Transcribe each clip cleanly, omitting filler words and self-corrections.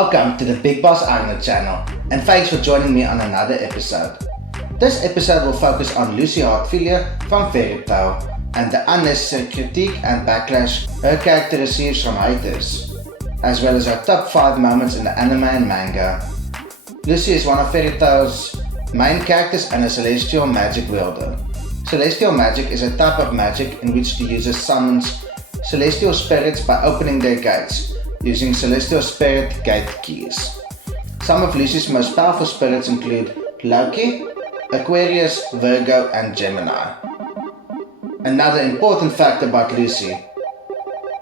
Welcome to the Big Boss Agner channel, and thanks for joining me on another episode. This episode will focus on Lucy Heartfilia from Fairy Tail and the unnecessary critique and backlash her character receives from haters, as well as her top 5 moments in the anime and manga. Lucy is one of Fairy Tail's main characters and a celestial magic wielder. Celestial magic is a type of magic in which the user summons celestial spirits by opening their gates, using celestial spirit gate keys. Some of Lucy's most powerful spirits include Loke, Aquarius, Virgo, and Gemini. Another important fact about Lucy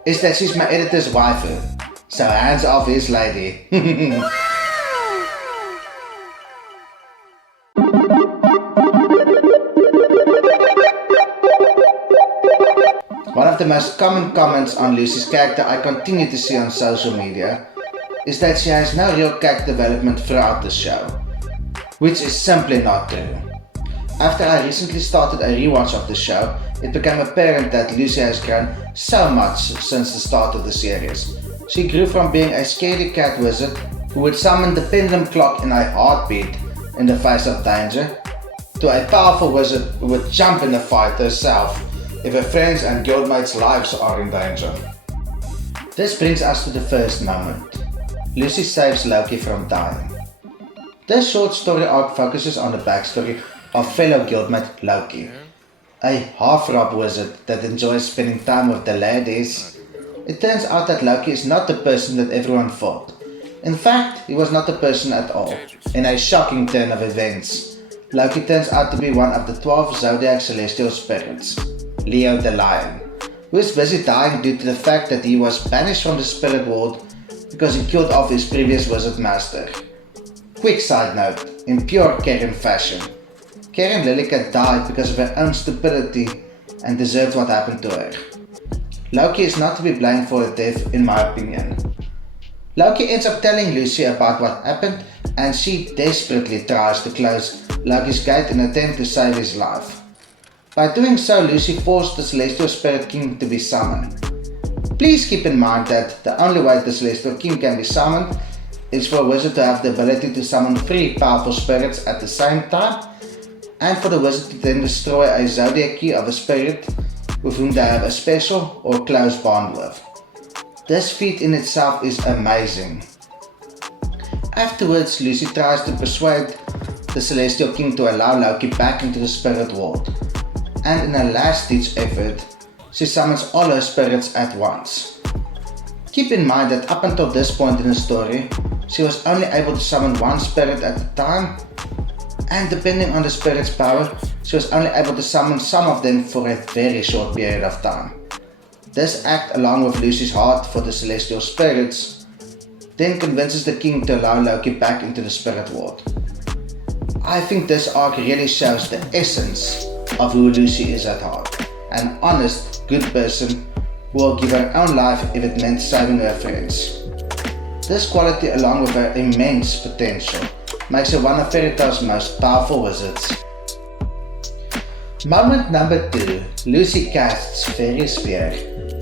is that she's my editor's waifu, so hands off his lady. One of the most common comments on Lucy's character I continue to see on social media is that she has no real character development throughout the show, which is simply not true. After I recently started a rewatch of the show, it became apparent that Lucy has grown so much since the start of the series. She grew from being a scaredy cat wizard who would summon the pendulum clock in a heartbeat in the face of danger, to a powerful wizard who would jump in the fight herself if her friends and guildmates' lives are in danger. This brings us to the first moment. Lucy saves Loki from dying. This short story arc focuses on the backstory of fellow guildmate Loki, a half-rob wizard that enjoys spending time with the ladies. It turns out that Loki is not the person that everyone thought. In fact, he was not the person at all. In a shocking turn of events, Loki turns out to be one of the 12 zodiac celestial spirits, Leo the Lion, who is busy dying due to the fact that he was banished from the spirit world because he killed off his previous wizard master. Quick side note, in pure Karen fashion, Karen Lilica died because of her own stupidity and deserved what happened to her. Loki is not to be blamed for her death, in my opinion. Loki ends up telling Lucy about what happened, and she desperately tries to close Loki's gate in an attempt to save his life. By doing so, Lucy forced the Celestial Spirit King to be summoned. Please keep in mind that the only way the Celestial King can be summoned is for a wizard to have the ability to summon 3 powerful spirits at the same time, and for the wizard to then destroy a zodiac key of a spirit with whom they have a special or close bond with. This feat in itself is amazing. Afterwards, Lucy tries to persuade the Celestial King to allow Loki back into the spirit world, and in a last-ditch effort, she summons all her spirits at once. Keep in mind that up until this point in the story, she was only able to summon 1 spirit at a time, and depending on the spirit's power, she was only able to summon some of them for a very short period of time. This act, along with Lucy's heart for the celestial spirits, then convinces the king to allow Loki back into the spirit world. I think this arc really shows the essence of who Lucy is at heart, an honest, good person who will give her own life if it meant saving her friends. This quality, along with her immense potential, makes her one of Fairy Tail's most powerful wizards. Moment number 2. Lucy casts Fairy Sphere.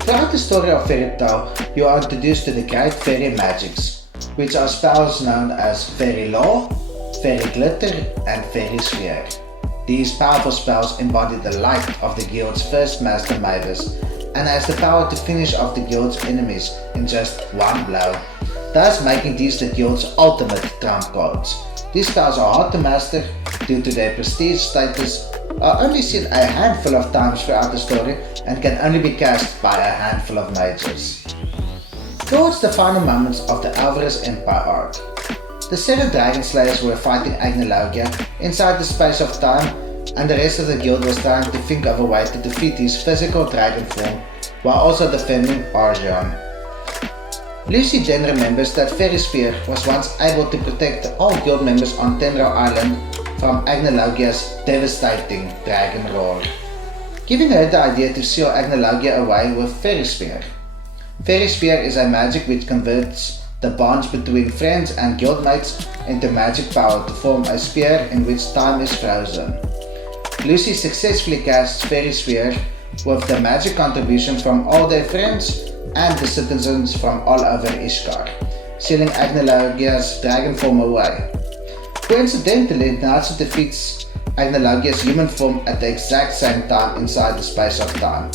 Throughout the story of Fairy Tail, you are introduced to the great fairy magics, which are spells known as Fairy Law, Fairy Glitter, and Fairy Sphere. These powerful spells embody the light of the guild's first master mages, and has the power to finish off the guild's enemies in just one blow, thus making these the guild's ultimate trump cards. These spells are hard to master due to their prestige status, are only seen a handful of times throughout the story, and can only be cast by a handful of mages. Towards the final moments of the Alvarez Empire arc, the 7 Dragon Slayers were fighting Agnologia inside the space of time, and the rest of the guild was trying to think of a way to defeat his physical dragon form while also defending Argeon. Lucy then remembers that Fairy Sphere was once able to protect all guild members on Tenro Island from Agnologia's devastating dragon roar, giving her the idea to seal Agnologia away with Fairy Sphere. Fairy Sphere is a magic which converts the bonds between friends and guildmates into magic power to form a sphere in which time is frozen. Lucy successfully casts Fairy Sphere with the magic contribution from all their friends and the citizens from all over Ishkar, sealing Agnologia's dragon form away. Coincidentally, Natsu defeats Agnologia's human form at the exact same time inside the space of time.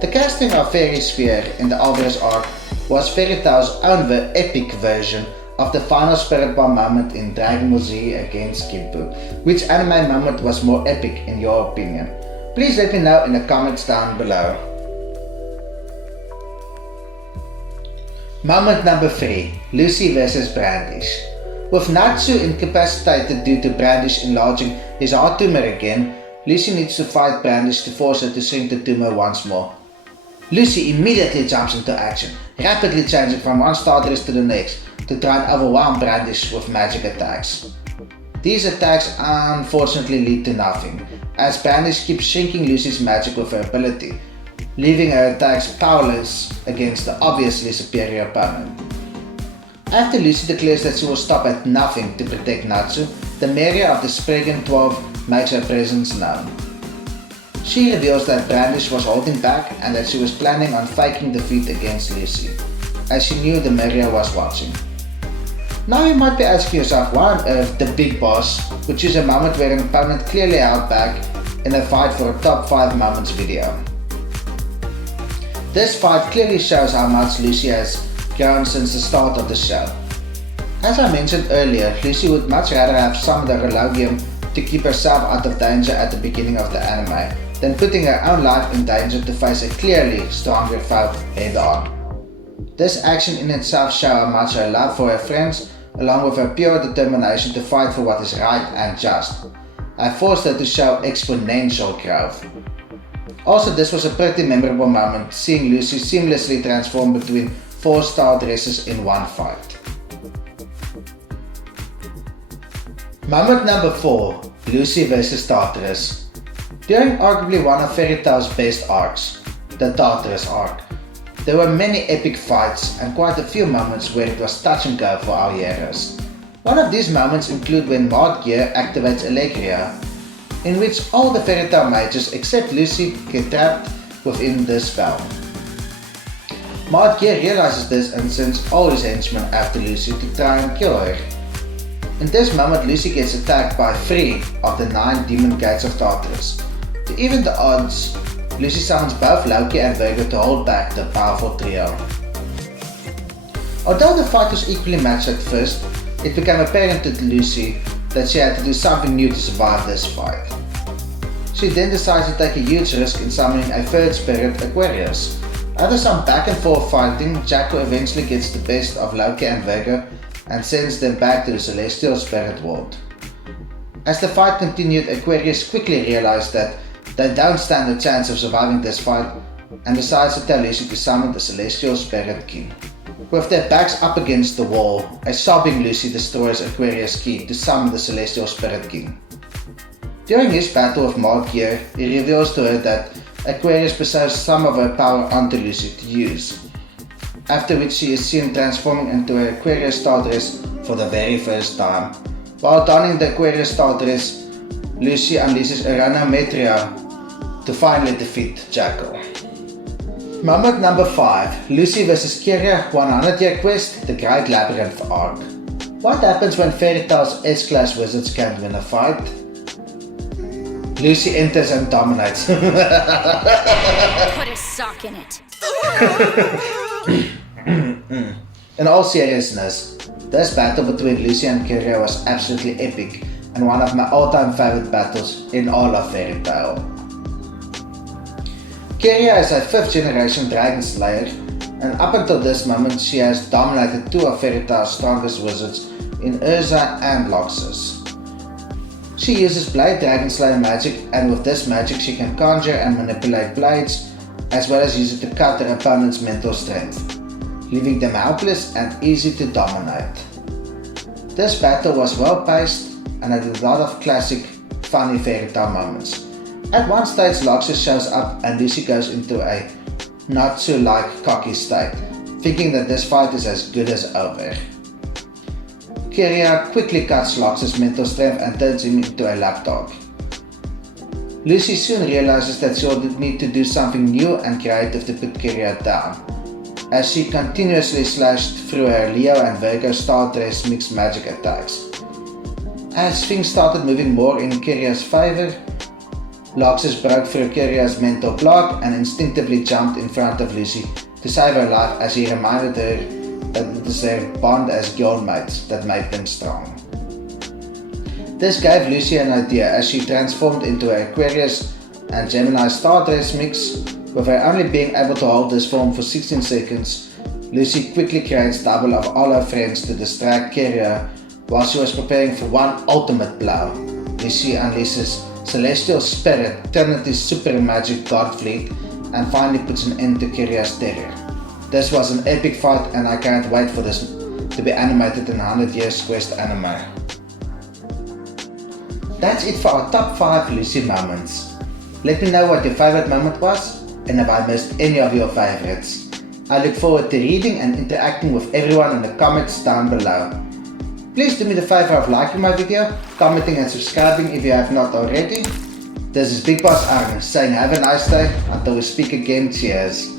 The casting of Fairy Sphere in the Alvarez arc was Fairy Tail's own epic version of the final Spirit Bomb moment in Dragon Ball Z against Kimpu. Which anime moment was more epic in your opinion? Please let me know in the comments down below. Moment number 3. Lucy vs Brandish. With Natsu incapacitated due to Brandish enlarging his heart tumor again, Lucy needs to fight Brandish to force her to shrink the tumor once more. Lucy immediately jumps into action, rapidly changing from one Tartaros to the next to try and overwhelm Brandish with magic attacks. These attacks unfortunately lead to nothing, as Brandish keeps shrinking Lucy's magic with her ability, leaving her attacks powerless against the obviously superior opponent. After Lucy declares that she will stop at nothing to protect Natsu, the Mayor of the Spriggan 12 makes her presence known. She reveals that Brandish was holding back and that she was planning on faking defeat against Lucy, as she knew the Mayor was watching. Now you might be asking yourself why on earth the big boss would choose a moment where an opponent clearly held back in a fight for a top 5 moments video. This fight clearly shows how much Lucy has grown since the start of the show. As I mentioned earlier, Lucy would much rather have summoned a Relogium to keep herself out of danger at the beginning of the anime than putting her own life in danger to face a clearly stronger foe head on. This action in itself shows how much her love for her friends, along with her pure determination to fight for what is right and just, have forced her to show exponential growth. Also, this was a pretty memorable moment, seeing Lucy seamlessly transform between 4 star dresses in one fight. Moment number 4. Lucy vs Tartaros. During arguably one of Fairy Tail's best arcs, the Tartaros arc, there were many epic fights and quite a few moments where it was touch and go for our heroes. One of these moments include when Maud Gear activates Allegria, in which all the Fairy Tail mages except Lucy get trapped within this spell. Maud Gear realizes this and sends all his henchmen after Lucy to try and kill her. In this moment, Lucy gets attacked by 3 of the 9 demon gates of Tartaros. To even the odds, Lucy summons both Loke and Virgo to hold back the powerful trio. Although the fight was equally matched at first, it became apparent to Lucy that she had to do something new to survive this fight. She then decides to take a huge risk in summoning a third spirit, Aquarius. After some back and forth fighting, Jacko eventually gets the best of Loke and Virgo and sends them back to the celestial spirit world. As the fight continued, Aquarius quickly realized that they don't stand a chance of surviving this fight and decides to tell Lucy to summon the celestial spirit king. With their backs up against the wall, a sobbing Lucy destroys Aquarius' key to summon the celestial spirit king. During his battle with Maud Gear, he reveals to her that Aquarius bestows some of her power onto Lucy to use, after which she is seen transforming into an Aquarius star dress for the very first time. While donning the Aquarius star dress, Lucy unleashes Metria to finally defeat Jackal. Moment number 5. Lucy vs Kiria 100 Year Quest, the Great Labyrinth arc. What happens when Fairy Tail's S-class wizards can't win a fight? Lucy enters and dominates. Put a sock in it. In all seriousness, this battle between Lucy and Kiria was absolutely epic and one of my all-time favorite battles in all of Fairy Tail. Kiria is a 5th generation dragon slayer, and up until this moment she has dominated 2 of Fairy Tail's strongest wizards in Urza and Loxus. She uses Blade Dragon Slayer magic, and with this magic she can conjure and manipulate blades, as well as use it to cut her opponent's mental strength, leaving them helpless and easy to dominate. This battle was well paced and had a lot of classic funny Fairy Tail moments. At one stage, Loxus shows up and Lucy goes into a not so cocky state, thinking that this fight is as good as over. Kiria quickly cuts Loxus' mental strength and turns him into a lapdog. Lucy soon realizes that she'll need to do something new and creative to put Kiria down. as she continuously slashed through her Leo and Virgo Stardress mixed magic attacks. As things started moving more in Kiria's favor, Loxus broke through Kiria's mental block and instinctively jumped in front of Lucy to save her life as he reminded her that it is their bond as guildmates that made them strong. This gave Lucy an idea as she transformed into her Aquarius and Gemini Stardress mix. With her only being able to hold this form for 16 seconds, Lucy quickly creates double of all her friends to distract Kiria while she was preparing for one ultimate blow. Lucy unleashes Celestial Spirit, Trinity's super magic god fleet, and finally puts an end to Kiria's terror. This was an epic fight and I can't wait for this to be animated in 100 Years Quest anime. That's it for our top 5 Lucy moments. Let me know what your favorite moment was and if I missed any of your favorites. I look forward to reading and interacting with everyone in the comments down below. Please do me the favor of liking my video, commenting and subscribing if you have not already. This is Big Boss Arne saying have a nice day until we speak again. Cheers.